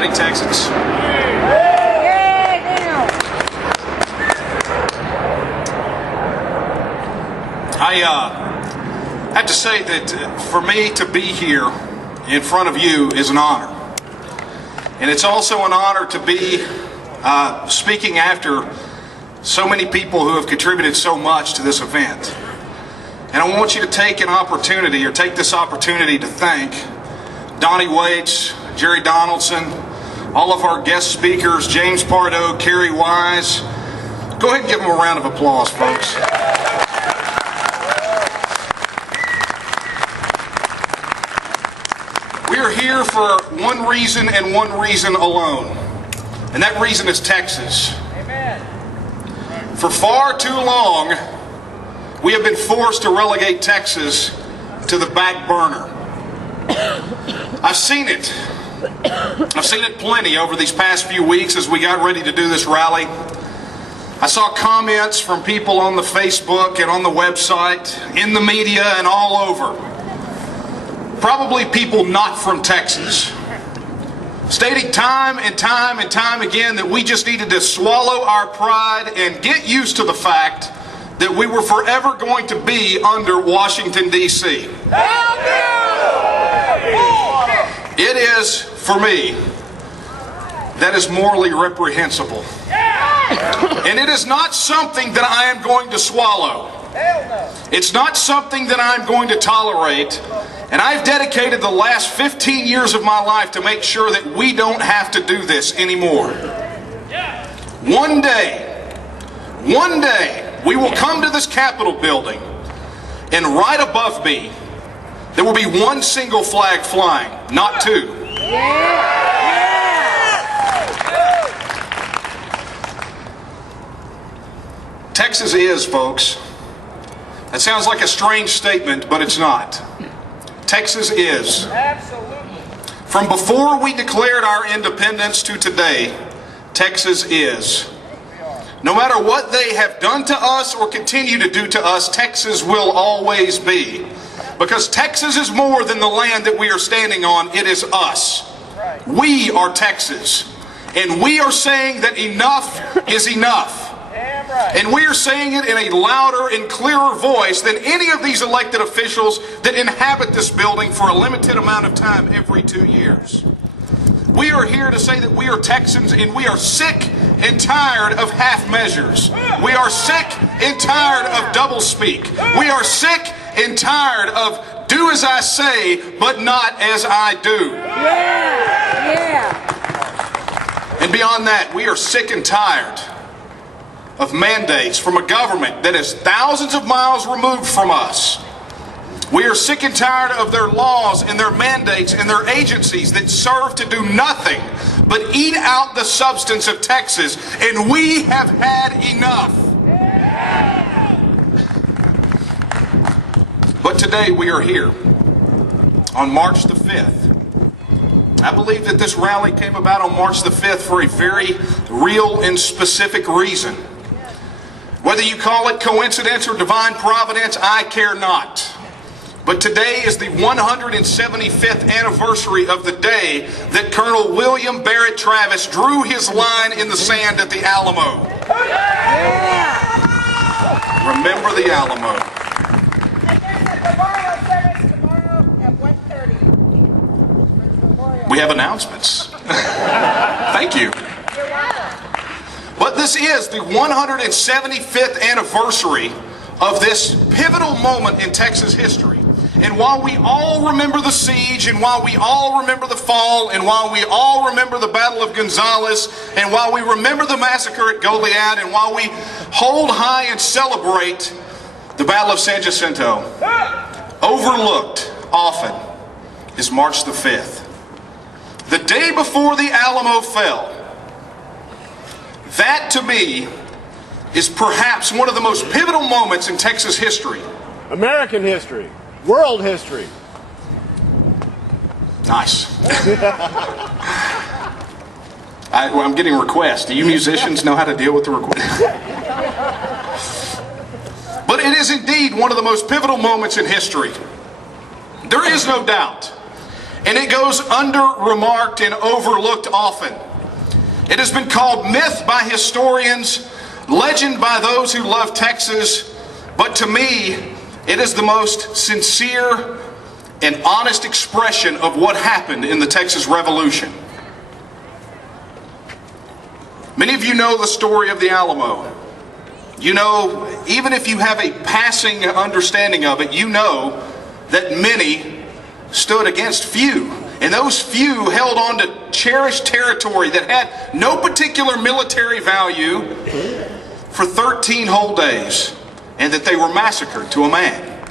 Howdy, Texans. I have to say that for me to be here in front of you is an honor. And it's also an honor to be speaking after so many people who have contributed so much to this event. And I want you to take this opportunity to thank Donnie Waits, Jerry Donaldson, all of our guest speakers, James Pardo, Kerry Wise. Go ahead and give them a round of applause, folks. We are here for one reason and one reason alone, and that reason is Texas. Amen. For far too long, we have been forced to relegate Texas to the back burner. I've seen it. I've seen it plenty over these past few weeks as we got ready to do this rally. I saw comments from people on the Facebook and on the website, in the media, and all over. Probably people not from Texas, stating time and time and time again that we just needed to swallow our pride and get used to the fact that we were forever going to be under Washington, D.C. It is, for me, that is morally reprehensible. And it is not something that I am going to swallow. It's not something that I'm going to tolerate. And I've dedicated the last 15 years of my life to make sure that we don't have to do this anymore. One day, we will come to this Capitol building, and right above me, there will be one single flag flying, not two. Texas is, folks. That sounds like a strange statement, but it's not. Texas is. Absolutely. From before we declared our independence to today, Texas is. No matter what they have done to us or continue to do to us, Texas will always be. Because Texas is more than the land that we are standing on, it is us. We are Texas. And we are saying that enough is enough. And we are saying it in a louder and clearer voice than any of these elected officials that inhabit this building for a limited amount of time every 2 years. We are here to say that we are Texans, and we are sick and tired of half measures. We are sick and tired of doublespeak. We are sick and tired of do as I say, but not as I do. And beyond that, we are sick and tired of mandates from a government that is thousands of miles removed from us. We are sick and tired of their laws and their mandates and their agencies that serve to do nothing but eat out the substance of Texas, and we have had enough. But today we are here on March the 5th. I believe that this rally came about on March the 5th for a very real and specific reason. Whether you call it coincidence or divine providence, I care not. But today is the 175th anniversary of the day that Colonel William Barrett Travis drew his line in the sand at the Alamo. Remember the Alamo. We have announcements. Thank you. But this is the 175th anniversary of this pivotal moment in Texas history. And while we all remember the siege, and while we all remember the fall, and while we all remember the Battle of Gonzales, and while we remember the massacre at Goliad, and while we hold high and celebrate the Battle of San Jacinto, overlooked often is March the 5th. The day before the Alamo fell. That, to me, is perhaps one of the most pivotal moments in Texas history. American history. World history. Nice. I'm getting requests. Do you musicians know how to deal with the requests? But it is indeed one of the most pivotal moments in history. There is no doubt. and it goes under-remarked and overlooked often. It has been called myth by historians, legend by those who love Texas, but to me, it is the most sincere and honest expression of what happened in the Texas Revolution. Many of you know the story of the Alamo. You know, even if you have a passing understanding of it, you know that many stood against few. And those few held on to cherished territory that had no particular military value for 13 whole days, and that they were massacred to a man.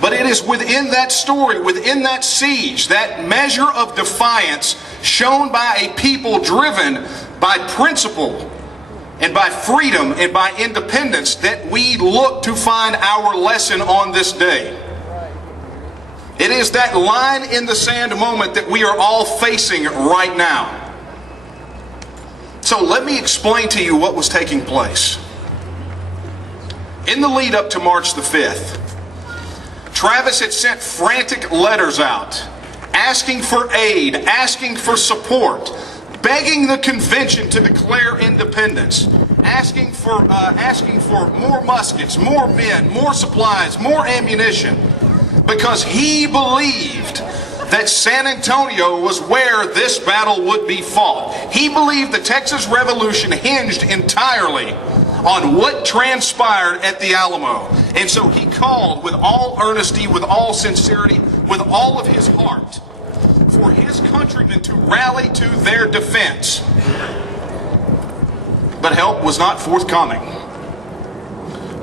But it is within that story, within that siege, that measure of defiance shown by a people driven by principle and by freedom and by independence that we look to find our lesson on this day. It is that line in the sand moment that we are all facing right now. So let me explain to you what was taking place. In the lead up to March the 5th, Travis had sent frantic letters out, asking for aid, asking for support, begging the convention to declare independence, asking for more muskets, more men, more supplies, more ammunition, because he believed that San Antonio was where this battle would be fought. He believed the Texas Revolution hinged entirely on what transpired at the Alamo. And so he called with all earnesty, with all sincerity, with all of his heart, for his countrymen to rally to their defense. But help was not forthcoming.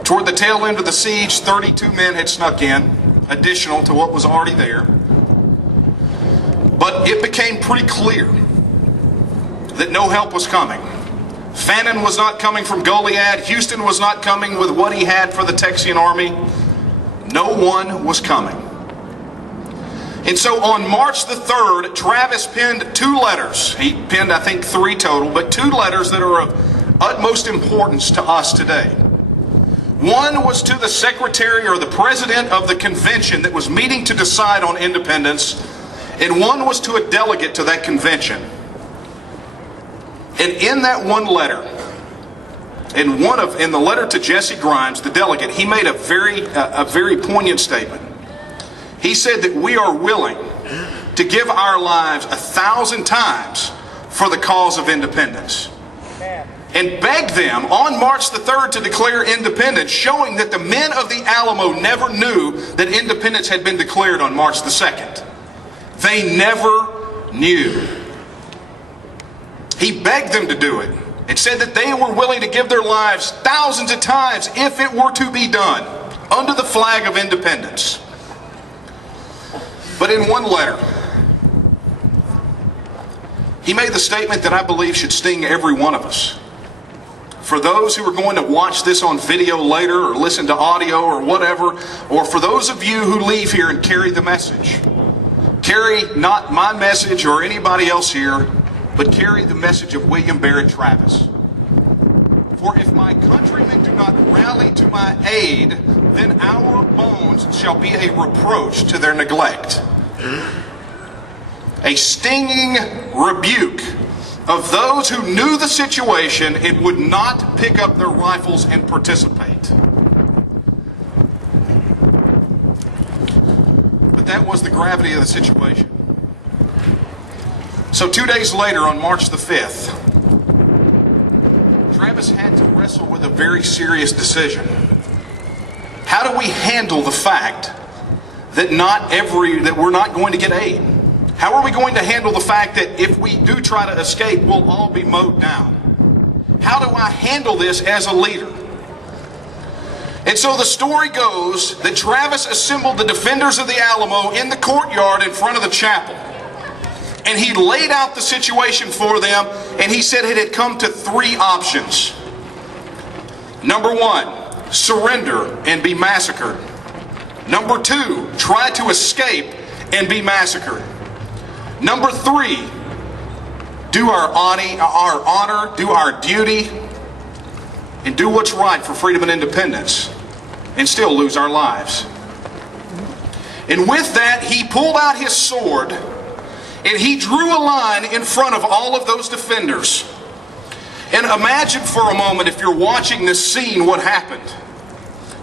Toward the tail end of the siege, 32 men had snuck in, additional to what was already there. But it became pretty clear that no help was coming. Fannin was not coming from Goliad. Houston was not coming with what he had for the Texian army. No one was coming. And so on March the 3rd, Travis penned 2 letters. He penned, I think, 3 total, but 2 letters that are of utmost importance to us today. One was to the secretary or the president of the convention that was meeting to decide on independence, and one was to a delegate to that convention. And in that one letter, in the letter to Jesse Grimes, the delegate, he made a very poignant statement. He said that we are willing to give our lives 1,000 times for the cause of independence. And begged them on March the 3rd to declare independence, showing that the men of the Alamo never knew that independence had been declared on March the 2nd. They never knew. He begged them to do it and said that they were willing to give their lives thousands of times if it were to be done under the flag of independence. But in one letter, he made the statement that I believe should sting every one of us. For those who are going to watch this on video later or listen to audio or whatever, or for those of you who leave here and carry the message, carry not my message or anybody else here, but carry the message of William Barrett Travis. For if my countrymen do not rally to my aid, then our bones shall be a reproach to their neglect. A stinging rebuke of those who knew the situation and would not pick up their rifles and participate. But that was the gravity of the situation. So 2 days later, on March the 5th, Travis had to wrestle with a very serious decision. How do we handle the fact that we're not going to get aid? How are we going to handle the fact that if we do try to escape, we'll all be mowed down? How do I handle this as a leader? And so the story goes that Travis assembled the defenders of the Alamo in the courtyard in front of the chapel. And he laid out the situation for them, and he said it had come to 3 options. Number 1, surrender and be massacred. Number 2, try to escape and be massacred. Number 3, do our honor, do our duty, and do what's right for freedom and independence, and still lose our lives. And with that, he pulled out his sword and he drew a line in front of all of those defenders. And imagine for a moment, if you're watching this scene, what happened.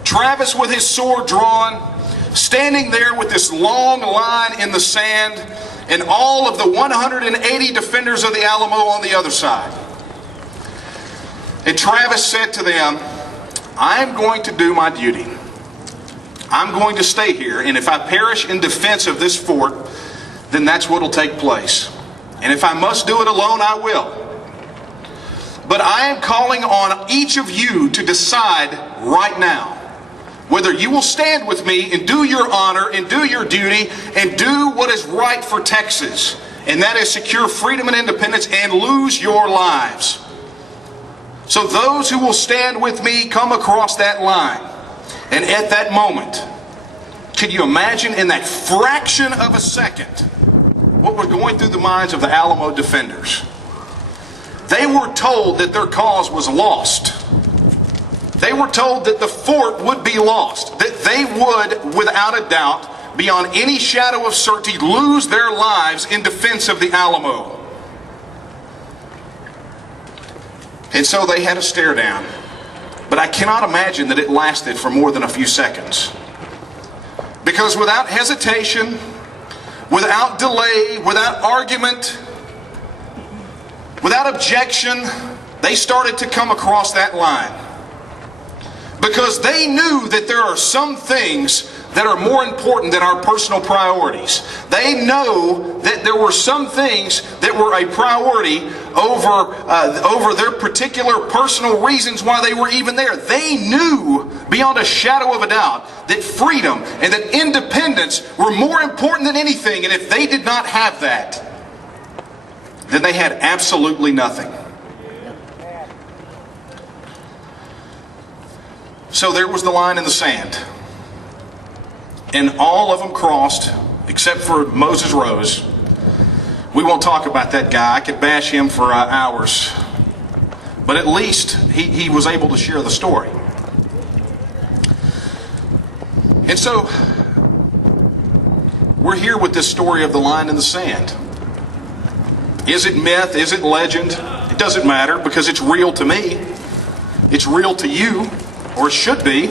Travis with his sword drawn, standing there with this long line in the sand, and all of the 180 defenders of the Alamo on the other side. And Travis said to them, I'm going to do my duty. I'm going to stay here, and if I perish in defense of this fort, then that's what will take place. And if I must do it alone, I will. But I am calling on each of you to decide right now whether you will stand with me and do your honor and do your duty and do what is right for Texas, and that is secure freedom and independence and lose your lives. So those who will stand with me come across that line. And at that moment, can you imagine in that fraction of a second what was going through the minds of the Alamo defenders? They were told that their cause was lost. They were told that the fort would be lost, that they would, without a doubt, beyond any shadow of certainty, lose their lives in defense of the Alamo. And so they had a stare down. But I cannot imagine that it lasted for more than a few seconds. Because without hesitation, without delay, without argument, without objection, they started to come across that line. Because they knew that there are some things that are more important than our personal priorities. They know that there were some things that were a priority over their particular personal reasons why they were even there. They knew beyond a shadow of a doubt that freedom and that independence were more important than anything. And if they did not have that, then they had absolutely nothing. So there was the line in the sand. And all of them crossed, except for Moses Rose. We won't talk about that guy. I could bash him for hours. But at least he was able to share the story. And so, we're here with this story of the line in the sand. Is it myth? Is it legend? It doesn't matter, because it's real to me. It's real to you, or it should be.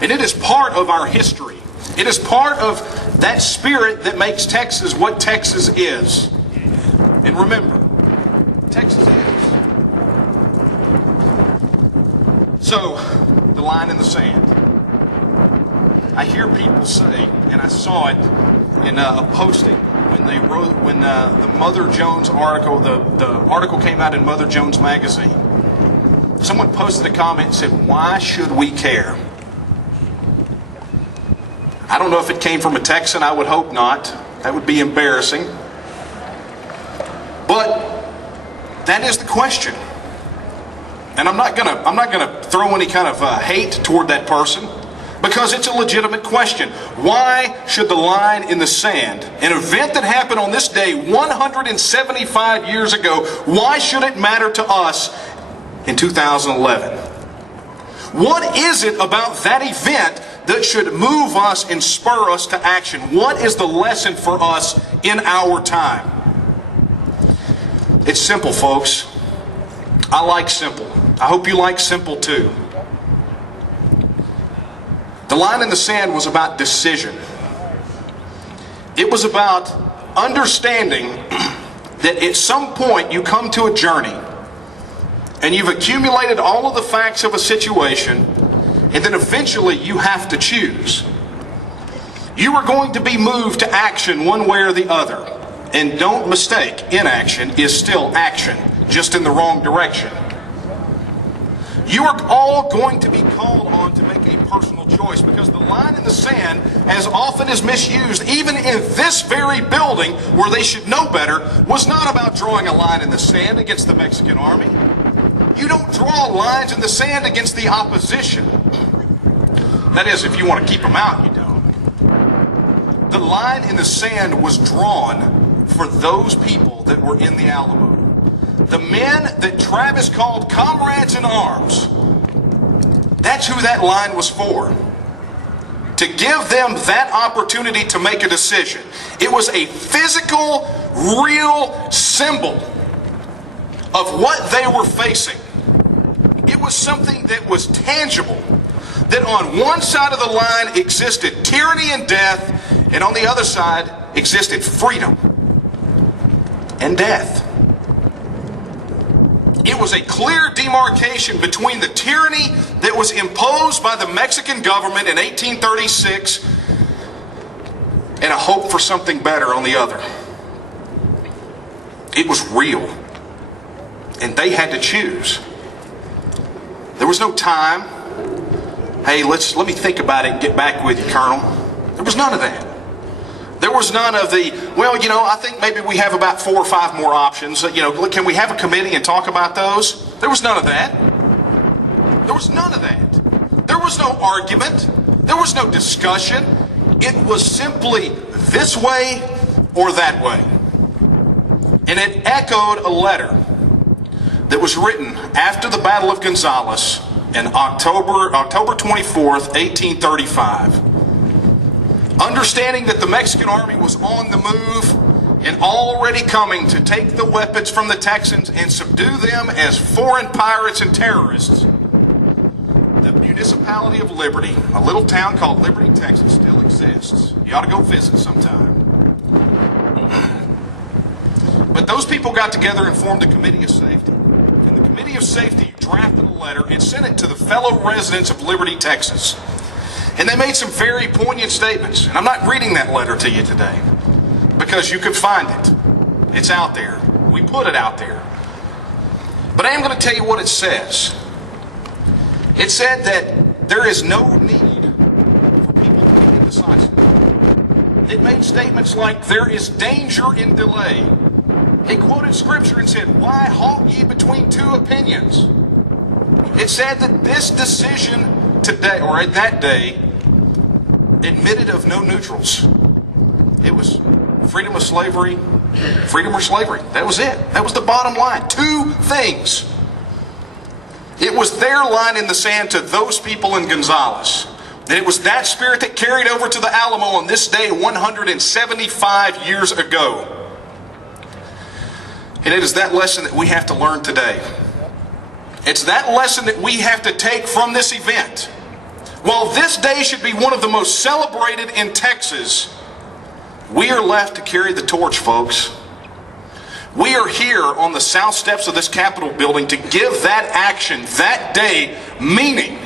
And it is part of our history. It is part of that spirit that makes Texas what Texas is. And remember, Texas is. So, the line in the sand. I hear people say, and I saw it in a posting when they wrote, when the Mother Jones article, the article came out in Mother Jones magazine. Someone posted a comment and said, "Why should we care?" I don't know if it came from a Texan. I would hope not. That would be embarrassing. But that is the question. And I'm not gonna throw any kind of hate toward that person, because it's a legitimate question. Why should the line in the sand, an event that happened on this day 175 years ago, why should it matter to us in 2011? What is it about that event that should move us and spur us to action? What is the lesson for us in our time? It's simple, folks. I like simple. I hope you like simple too. The line in the sand was about decision. It was about understanding that at some point you come to a journey and you've accumulated all of the facts of a situation, and then eventually you have to choose. You are going to be moved to action one way or the other. And don't mistake, inaction is still action, just in the wrong direction. You are all going to be called on to make a personal choice, because the line in the sand, as often as misused, even in this very building where they should know better, was not about drawing a line in the sand against the Mexican army. You don't draw lines in the sand against the opposition. That is, if you want to keep them out, you don't. The line in the sand was drawn for those people that were in the Alamo. The men that Travis called comrades in arms. That's who that line was for. to give them that opportunity to make a decision. It was a physical, real symbol of what they were facing. It was something that was tangible, that on one side of the line existed tyranny and death, and on the other side existed freedom and death. It was a clear demarcation between the tyranny that was imposed by the Mexican government in 1836 and a hope for something better on the other. It was real, and they had to choose. There was no time. Hey, let me think about it and get back with you, Colonel. There was none of that. There was none of the, well, I think maybe we have about 4 or 5 more options. Can we have a committee and talk about those? There was none of that. There was none of that. There was no argument. There was no discussion. It was simply this way or that way. And it echoed a letter that was written after the Battle of Gonzales in October 24th, 1835. Understanding that the Mexican army was on the move and already coming to take the weapons from the Texans and subdue them as foreign pirates and terrorists, the municipality of Liberty, a little town called Liberty, Texas, still exists. You ought to go visit sometime. But those people got together and formed a committee of safety. And the committee of safety drafted a letter and sent it to the fellow residents of Liberty, Texas. And they made some very poignant statements. And I'm not reading that letter to you today because you could find it. It's out there. We put it out there. But I am going to tell you what it says. It said that there is no need for people to be indecisive. It made statements like, there is danger in delay. It quoted scripture and said, why halt ye between 2 opinions? It said that this decision today, or at that day, admitted of no neutrals. It was freedom of slavery, freedom or slavery. That was it. That was the bottom line. 2 things. It was their line in the sand to those people in Gonzales. And it was that spirit that carried over to the Alamo on this day 175 years ago. And it is that lesson that we have to learn today. It's that lesson that we have to take from this event. While this day should be one of the most celebrated in Texas, we are left to carry the torch, folks. We are here on the south steps of this Capitol building to give that action, that day, meaning.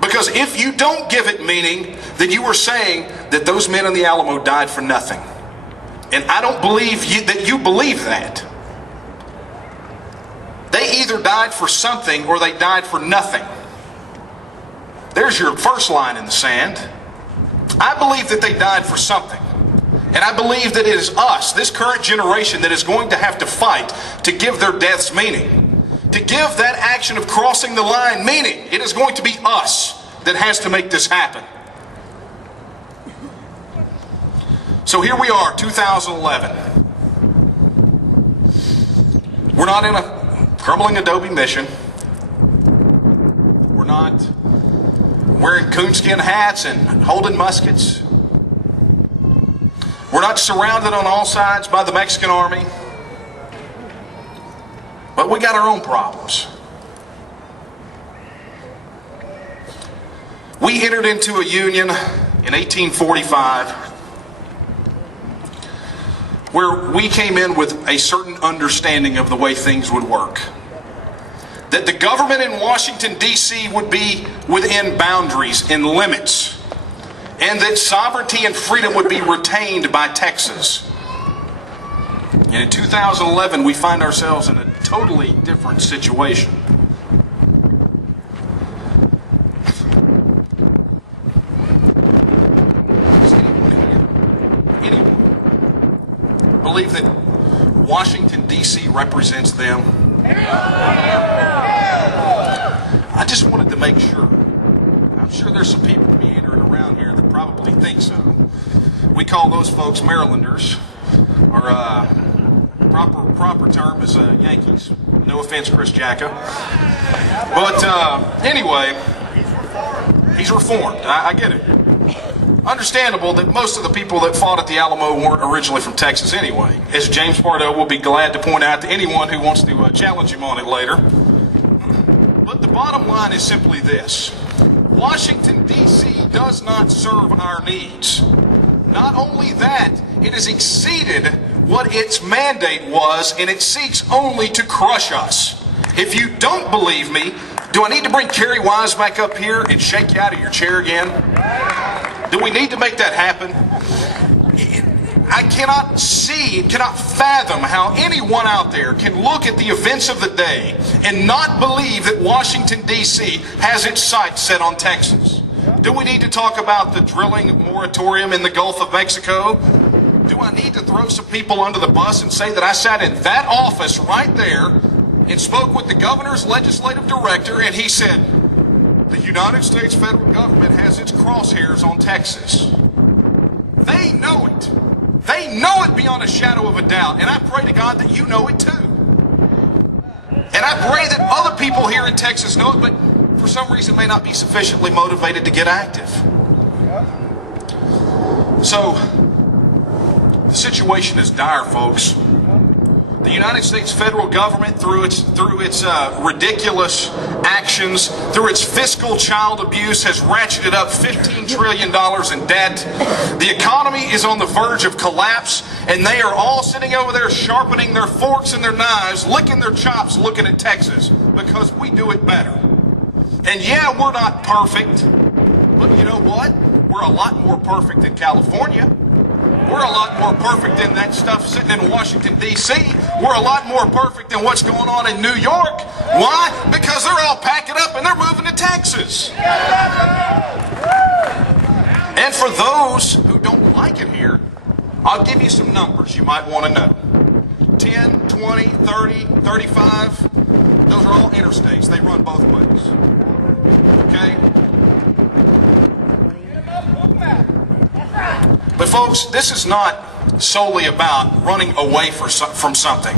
Because if you don't give it meaning, then you are saying that those men in the Alamo died for nothing. And I don't believe that you believe that. They either died for something or they died for nothing. There's your first line in the sand. I believe that they died for something. And I believe that it is us, this current generation, that is going to have to fight to give their deaths meaning. To give that action of crossing the line meaning. It is going to be us that has to make this happen. So here we are, 2011. We're not in a crumbling adobe mission. We're not wearing coonskin hats and holding muskets. We're not surrounded on all sides by the Mexican army. But we got our own problems. We entered into a union in 1845 where we came in with a certain understanding of the way things would work. That the government in Washington, D.C. would be within boundaries and limits, and that sovereignty and freedom would be retained by Texas. And in 2011, we find ourselves in a totally different situation. Does anyone believe that Washington, D.C. represents them? I just wanted to make sure. I'm sure there's some people meandering around here that probably think so. We call those folks Marylanders, or proper term is Yankees. No offense, Chris Jacka. But anyway, he's reformed. I get it. understandable that most of the people that fought at the Alamo weren't originally from Texas anyway, as James Pardo will be glad to point out to anyone who wants to challenge him on it later. But the bottom line is simply this. Washington, D.C. does not serve our needs. Not only that, it has exceeded what its mandate was, and it seeks only to crush us. If you don't believe me, do I need to bring Kerry Wise back up here and shake you out of your chair again? Do we need to make that happen? I cannot fathom how anyone out there can look at the events of the day and not believe that Washington, D.C. has its sights set on Texas. Do we need to talk about the drilling moratorium in the Gulf of Mexico? Do I need to throw some people under the bus and say that I sat in that office right there and spoke with the governor's legislative director, and he said, the United States federal government has its crosshairs on Texas. They know it. They know it beyond a shadow of a doubt, and I pray to God that you know it too. And I pray that other people here in Texas know it, but for some reason may not be sufficiently motivated to get active. So, the situation is dire, folks. The United States federal government, through its ridiculous actions, through its fiscal child abuse, has ratcheted up $15 trillion in debt. The economy is on the verge of collapse, and they are all sitting over there sharpening their forks and their knives, licking their chops, looking at Texas, because we do it better. And yeah, we're not perfect, but you know what? We're a lot more perfect than California. We're a lot more perfect than that stuff sitting in Washington, D.C. We're a lot more perfect than what's going on in New York. Why? Because they're all packing up and they're moving to Texas. And for those who don't like it here, I'll give you some numbers you might want to know. 10, 20, 30, 35, those are all interstates. They run both ways. Okay? But folks, this is not solely about running away from something.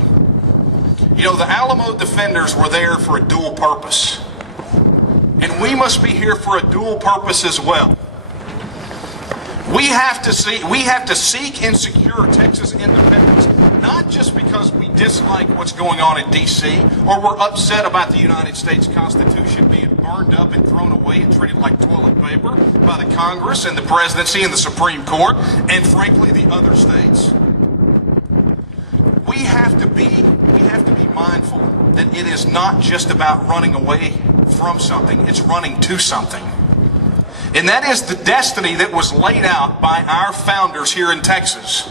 You know, the Alamo defenders were there for a dual purpose. And we must be here for a dual purpose as well. We have to seek and secure Texas independence, not just because we dislike what's going on in D.C. or we're upset about the United States Constitution being burned up and thrown away and treated like toilet paper by the Congress and the presidency and the Supreme Court and, frankly, the other states. We have to be mindful that it is not just about running away from something, it's running to something. And that is the destiny that was laid out by our founders here in Texas.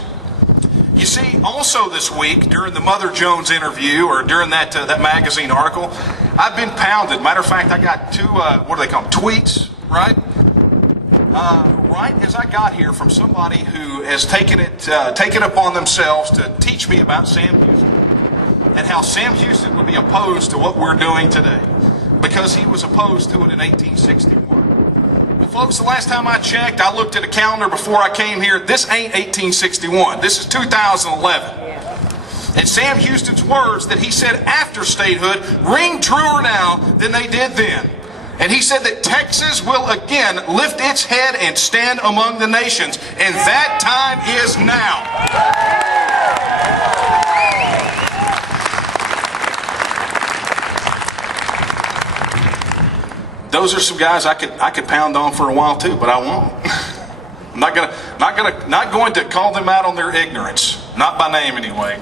You see, also this week, during the Mother Jones interview, or during that magazine article, I've been pounded. Matter of fact, I got two, what do they call them, tweets, right? Right as I got here from somebody who has taken it upon themselves to teach me about Sam Houston and how Sam Houston would be opposed to what we're doing today because he was opposed to it in 1861. Well, folks, the last time I checked, I looked at a calendar before I came here. This ain't 1861. This is 2011. And Sam Houston's words that he said after statehood ring truer now than they did then. And he said that Texas will again lift its head and stand among the nations. And that time is now. Those are some guys I could pound on for a while too, but I won't. I'm not going to call them out on their ignorance, not by name anyway.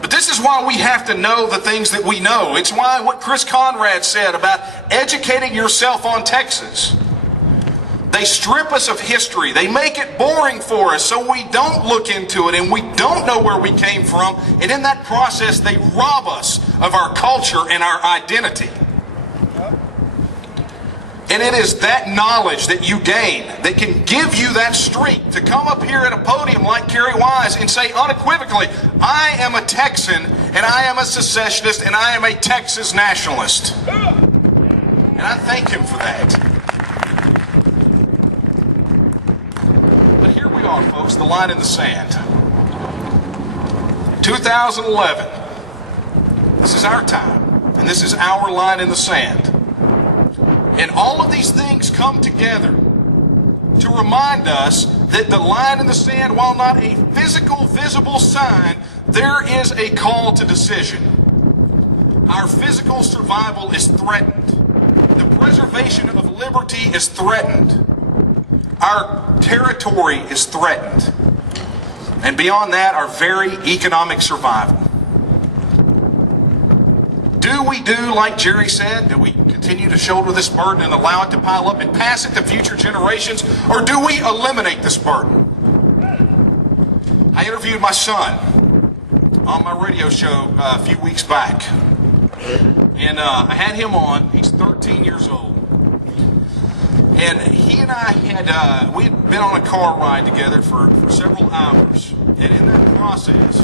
But this is why we have to know the things that we know. It's why what Chris Conrad said about educating yourself on Texas. They strip us of history. They make it boring for us so we don't look into it and we don't know where we came from. And in that process, they rob us of our culture and our identity. And it is that knowledge that you gain that can give you that strength to come up here at a podium like Kerry Wise and say unequivocally, I am a Texan and I am a secessionist and I am a Texas nationalist. And I thank him for that. But here we are, folks, the line in the sand. 2011. This is our time. And this is our line in the sand. And all of these things come together to remind us that the line in the sand, while not a physical, visible sign, there is a call to decision. Our physical survival is threatened. The preservation of liberty is threatened. Our territory is threatened. And beyond that, our very economic survival. Do we do like Jerry said? Do we continue to shoulder this burden and allow it to pile up and pass it to future generations? Or do we eliminate this burden? I interviewed my son on my radio show a few weeks back. And I had him on. He's 13 years old. And he and I had, we had been on a car ride together for several hours. And in that process,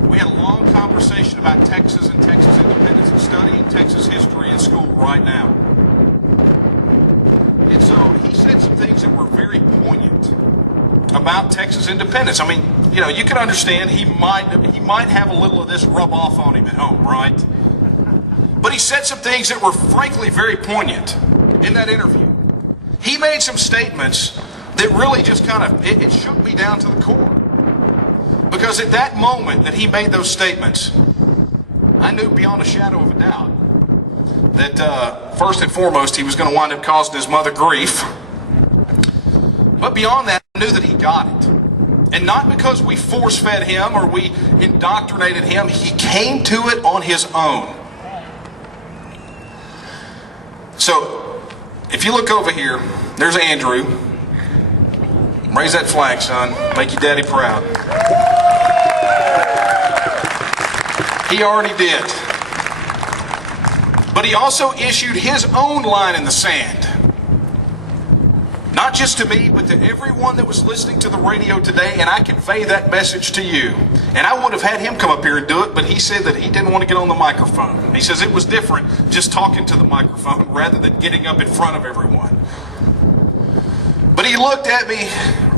we had a long conversation about Texas and Texas independence and studying Texas history in school right now. And so he said some things that were very poignant about Texas independence. I mean, you know, you can understand he might have a little of this rub off on him at home, right? But he said some things that were frankly very poignant in that interview. He made some statements that really just kind of, it shook me down to the core. Because at that moment that he made those statements, I knew beyond a shadow of a doubt that first and foremost he was going to wind up causing his mother grief. But beyond that, I knew that he got it. And not because we force-fed him or we indoctrinated him. He came to it on his own. So, if you look over here, there's Andrew. Raise that flag, son. Make your daddy proud. He already did. But he also issued his own line in the sand. Not just to me, but to everyone that was listening to the radio today, and I convey that message to you. And I would have had him come up here and do it, but he said that he didn't want to get on the microphone. He says it was different just talking to the microphone rather than getting up in front of everyone. But he looked at me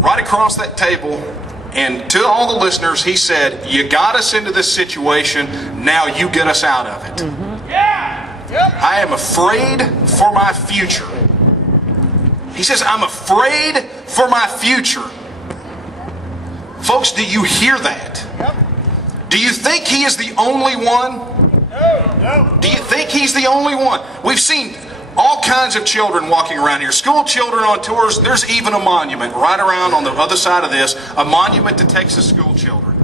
right across that table, and to all the listeners, he said, "You got us into this situation, now you get us out of it." Yeah. Yep. I am afraid for my future. He says, "I'm afraid for my future." Folks, do you hear that? Yep. Do you think he is the only one? No. Do you think he's the only one? We've seen all kinds of children walking around here. School children on tours. There's even a monument right around on the other side of this. A monument to Texas school children.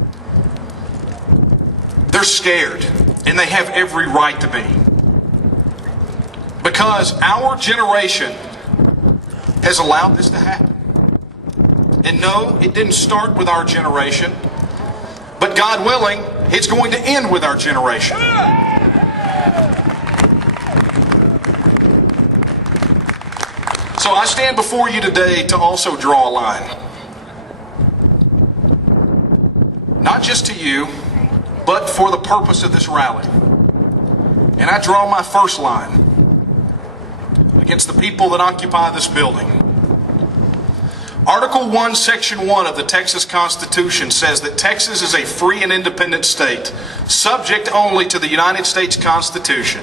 They're scared. And they have every right to be. Because our generation has allowed this to happen. And no, it didn't start with our generation. But God willing, it's going to end with our generation. So I stand before you today to also draw a line. Not just to you, but for the purpose of this rally. And I draw my first line against the people that occupy this building. Article 1, Section 1 of the Texas Constitution says that Texas is a free and independent state, subject only to the United States Constitution.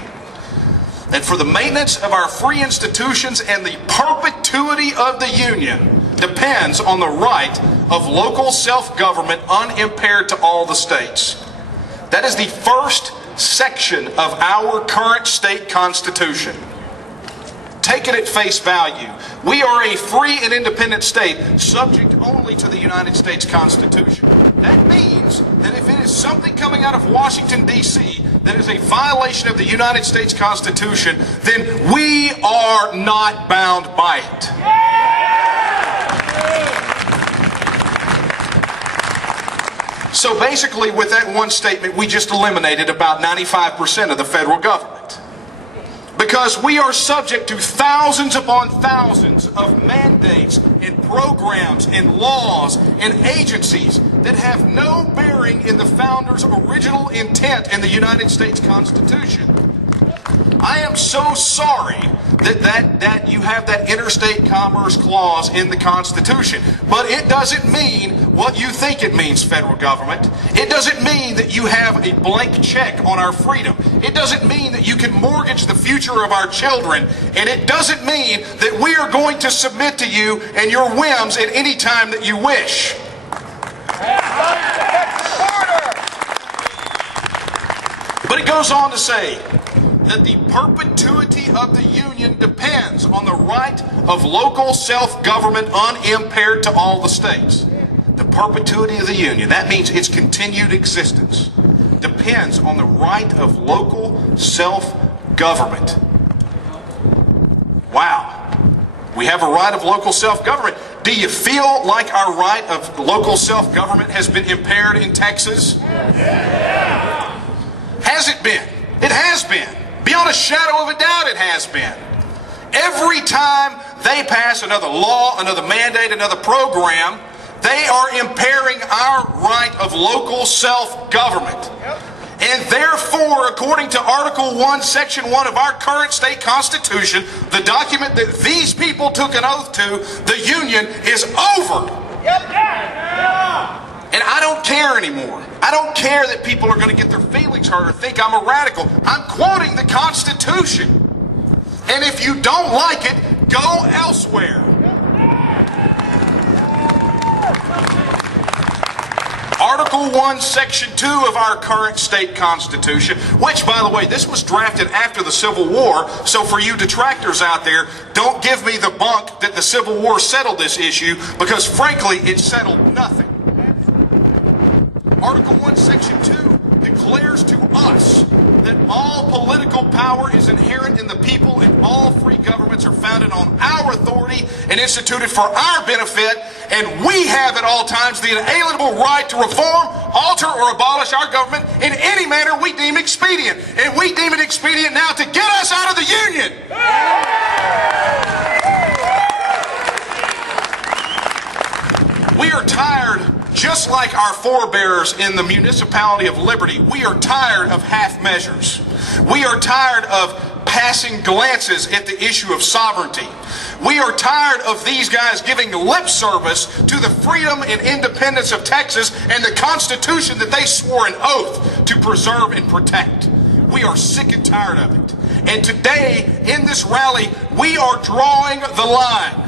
And for the maintenance of our free institutions and the perpetuity of the Union depends on the right of local self-government unimpaired to all the states. That is the first section of our current state constitution. Take it at face value. We are a free and independent state subject only to the United States Constitution. That means that if it is something coming out of Washington, D.C. that is a violation of the United States Constitution, then we are not bound by it. So basically, with that one statement, we just eliminated about 95% of the federal government. Because we are subject to thousands upon thousands of mandates and programs and laws and agencies that have no bearing in the founders' original intent in the United States Constitution. I am so sorry that you have that interstate commerce clause in the Constitution. But it doesn't mean what you think it means, federal government. It doesn't mean that you have a blank check on our freedom. It doesn't mean that you can mortgage the future of our children. And it doesn't mean that we are going to submit to you and your whims at any time that you wish. But it goes on to say that the perpetuity of the Union depends on the right of local self-government unimpaired to all the states. The perpetuity of the Union, that means its continued existence, depends on the right of local self-government. Wow. We have a right of local self-government. Do you feel like our right of local self-government has been impaired in Texas? Has it been? It has been. Beyond a shadow of a doubt, it has been. Every time they pass another law, another mandate, another program, they are impairing our right of local self-government. And therefore, according to Article 1, Section 1 of our current state constitution, the document that these people took an oath to, the Union is over. And I don't care anymore. I don't care that people are going to get their feelings hurt or think I'm a radical. I'm quoting the Constitution. And if you don't like it, go elsewhere. Article 1, Section 2 of our current state constitution, which, by the way, this was drafted after the Civil War, so for you detractors out there, don't give me the bunk that the Civil War settled this issue, because frankly, it settled nothing. Article 1, Section 2 declares to us that all political power is inherent in the people and all free governments are founded on our authority and instituted for our benefit, and we have at all times the inalienable right to reform, alter, or abolish our government in any manner we deem expedient. And we deem it expedient now to get us out of the Union. We are tired, just like our forebears in the municipality of Liberty, we are tired of half measures. We are tired of passing glances at the issue of sovereignty. We are tired of these guys giving lip service to the freedom and independence of Texas and the Constitution that they swore an oath to preserve and protect. We are sick and tired of it. And today, in this rally, we are drawing the line.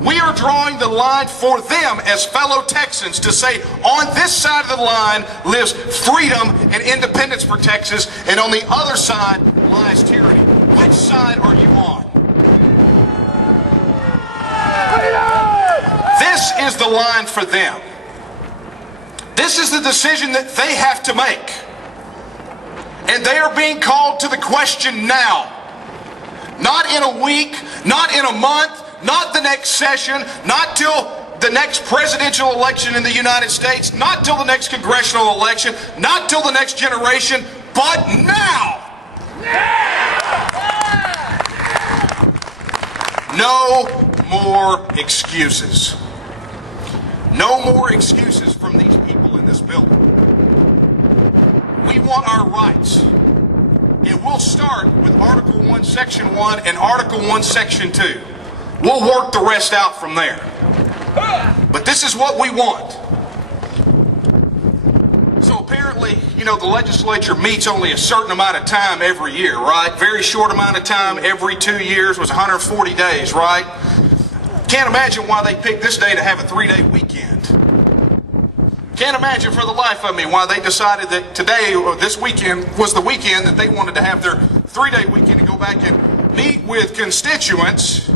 We are drawing the line for them as fellow Texans to say, on this side of the line lives freedom and independence for Texas, and on the other side lies tyranny. Which side are you on? This is the line for them. This is the decision that they have to make. And they are being called to the question now. Not in a week, not in a month, not the next session, not till the next presidential election in the United States, not till the next congressional election, not till the next generation, but now! No more excuses. No more excuses from these people in this building. We want our rights. It will start with Article 1, Section 1 and Article 1, Section 2. We'll work the rest out from there. But this is what we want. So apparently, the legislature meets only a certain amount of time every year, right? Very short amount of time every 2 years was 140 days, right? Can't imagine why they picked this day to have a 3-day weekend. Can't imagine for the life of me why they decided that today or this weekend was the weekend that they wanted to have their 3-day weekend to go back and meet with constituents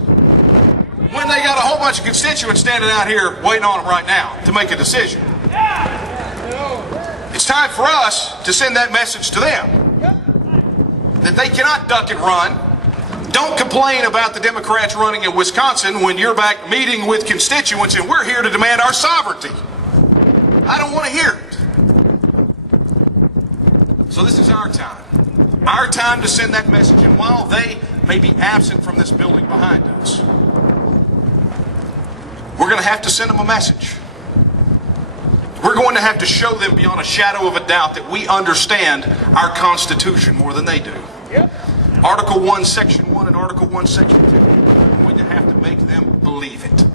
when they got a whole bunch of constituents standing out here waiting on them right now to make a decision. It's time for us to send that message to them that they cannot duck and run. Don't complain about the Democrats running in Wisconsin when you're back meeting with constituents and we're here to demand our sovereignty. I don't want to hear it. So this is our time. Our time to send that message. And while they may be absent from this building behind us, we're going to have to send them a message. We're going to have to show them beyond a shadow of a doubt that we understand our Constitution more than they do. Article 1, Section 1 and in Article 1, Section 2. We're going to have to make them believe it.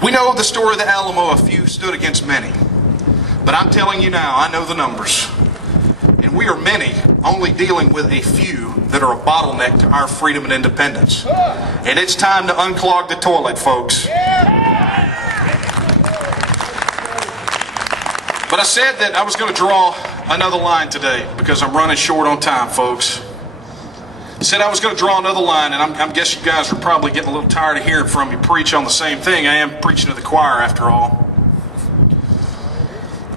We know the story of the Alamo, a few stood against many. But I'm telling you now, I know the numbers. And we are many only dealing with a few that are a bottleneck to our freedom and independence. And it's time to unclog the toilet, folks. But I said that I was going to draw another line today because I'm running short on time, folks. I said I was going to draw another line, and I guess you guys are probably getting a little tired of hearing from me preach on the same thing. I am preaching to the choir after all.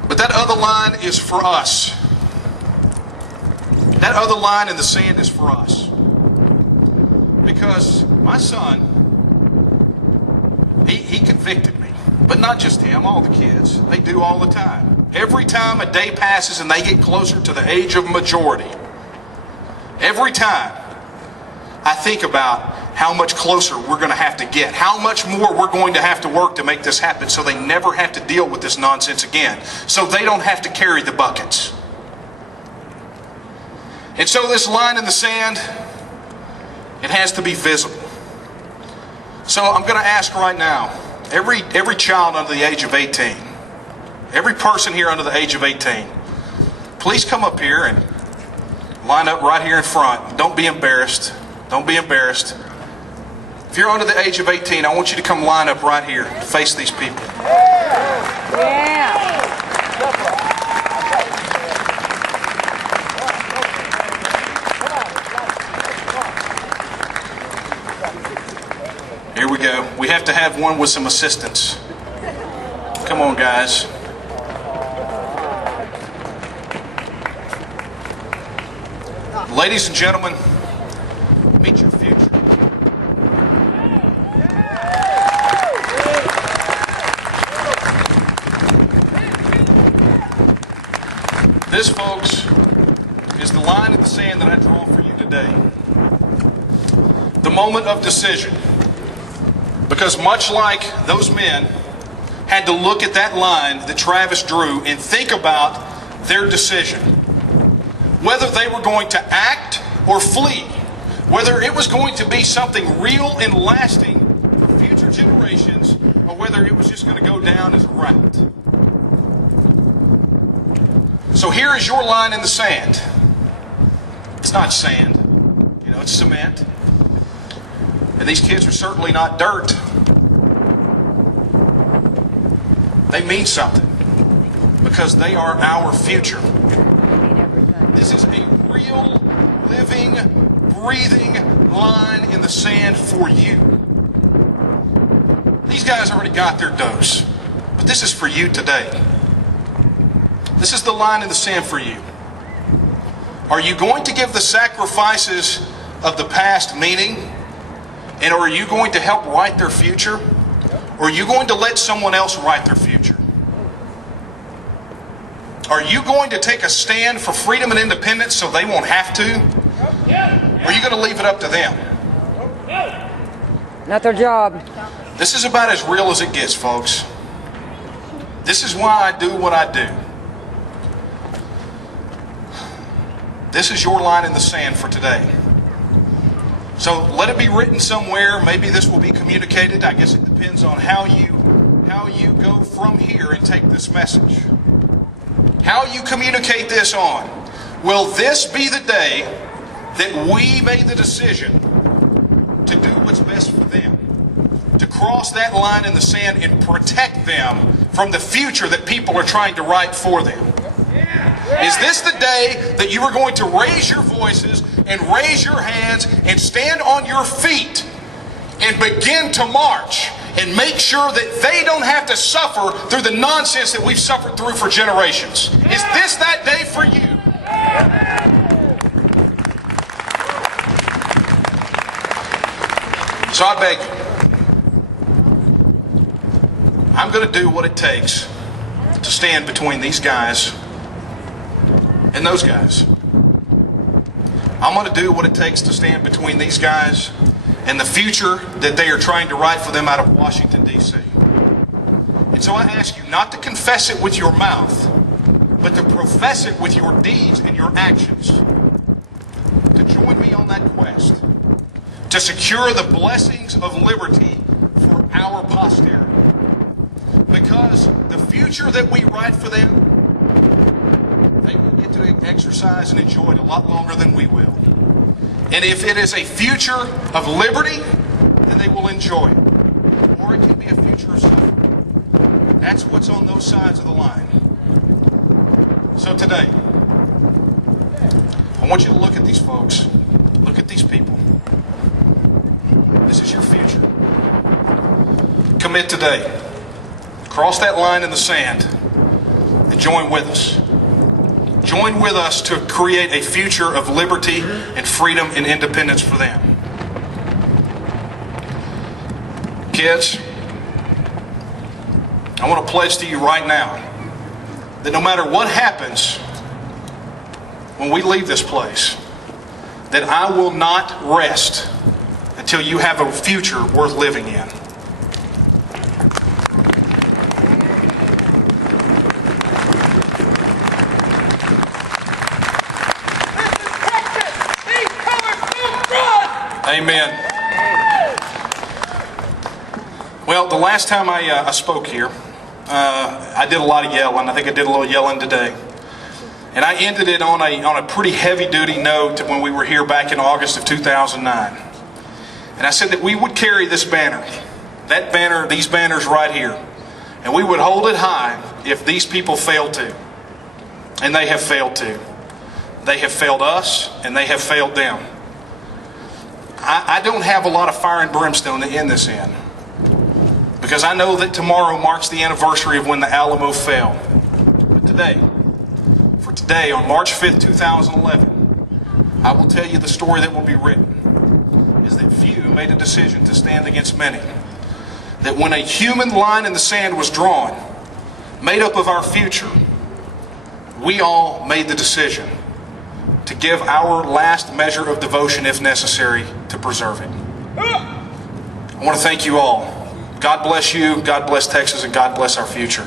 But that other line is for us. That other line in the sand is for us. Because my son, he convicted me. But not just him, all the kids. They do all the time. Every time a day passes and they get closer to the age of majority, every time I think about how much closer we're going to have to get, how much more we're going to have to work to make this happen so they never have to deal with this nonsense again, so they don't have to carry the buckets. And so this line in the sand, it has to be visible. So I'm going to ask right now, every child under the age of 18, every person here under the age of 18, please come up here and line up right here in front. Don't be embarrassed. Don't be embarrassed. If you're under the age of 18, I want you to come line up right here to face these people. Yeah. Here we go. We have to have one with some assistance. Come on, guys. Ladies and gentlemen, meet your future. This, folks, is the line in the sand that I draw for you today. The moment of decision. Because much like those men had to look at that line that Travis drew and think about their decision, whether they were going to act or flee, whether it was going to be something real and lasting for future generations, or whether it was just going to go down as a rout. So here is your line in the sand. It's not sand, it's cement. And these kids are certainly not dirt. They mean something because they are our future. This is a real, living, breathing line in the sand for you. These guys already got their dose, but this is for you today. This is the line in the sand for you. Are you going to give the sacrifices of the past meaning? And are you going to help write their future? Or are you going to let someone else write their future? Are you going to take a stand for freedom and independence so they won't have to? Or are you going to leave it up to them? Not their job. This is about as real as it gets, folks. This is why I do what I do. This is your line in the sand for today. So let it be written somewhere. Maybe this will be communicated. I guess it depends on how you go from here and take this message. How you communicate this on. Will this be the day that we made the decision to do what's best for them? To cross that line in the sand and protect them from the future that people are trying to write for them? Is this the day that you are going to raise your voices and raise your hands and stand on your feet and begin to march and make sure that they don't have to suffer through the nonsense that we've suffered through for generations? Is this that day for you? So I beg you, I'm going to do what it takes to stand between these guys and those guys. I'm going to do what it takes to stand between these guys and the future that they are trying to write for them out of Washington, D.C. And so I ask you not to confess it with your mouth, but to profess it with your deeds and your actions. To join me on that quest to secure the blessings of liberty for our posterity. Because the future that we write for them, they will get to exercise and enjoy it a lot longer than we will. And if it is a future of liberty, then they will enjoy it. Or it can be a future of suffering. That's what's on those sides of the line. So today, I want you to look at these folks. Look at these people. This is your future. Commit today. Cross that line in the sand and join with us. Join with us to create a future of liberty and freedom and independence for them. Kids, I want to pledge to you right now that no matter what happens when we leave this place, that I will not rest until you have a future worth living in. Amen. Well, the last time I spoke here, I did a lot of yelling. I think I did a little yelling today. And I ended it on a pretty heavy-duty note when we were here back in August of 2009. And I said that we would carry this banner, that banner, these banners right here, and we would hold it high if these people failed to. And they have failed to. They have failed us, and they have failed them. I don't have a lot of fire and brimstone to end this in, because I know that tomorrow marks the anniversary of when the Alamo fell. But today, on March 5th, 2011, I will tell you the story that will be written, is that few made a decision to stand against many. That when a human line in the sand was drawn, made up of our future, we all made the decision to give our last measure of devotion, if necessary, to preserve it. I want to thank you all. God bless you, God bless Texas, and God bless our future.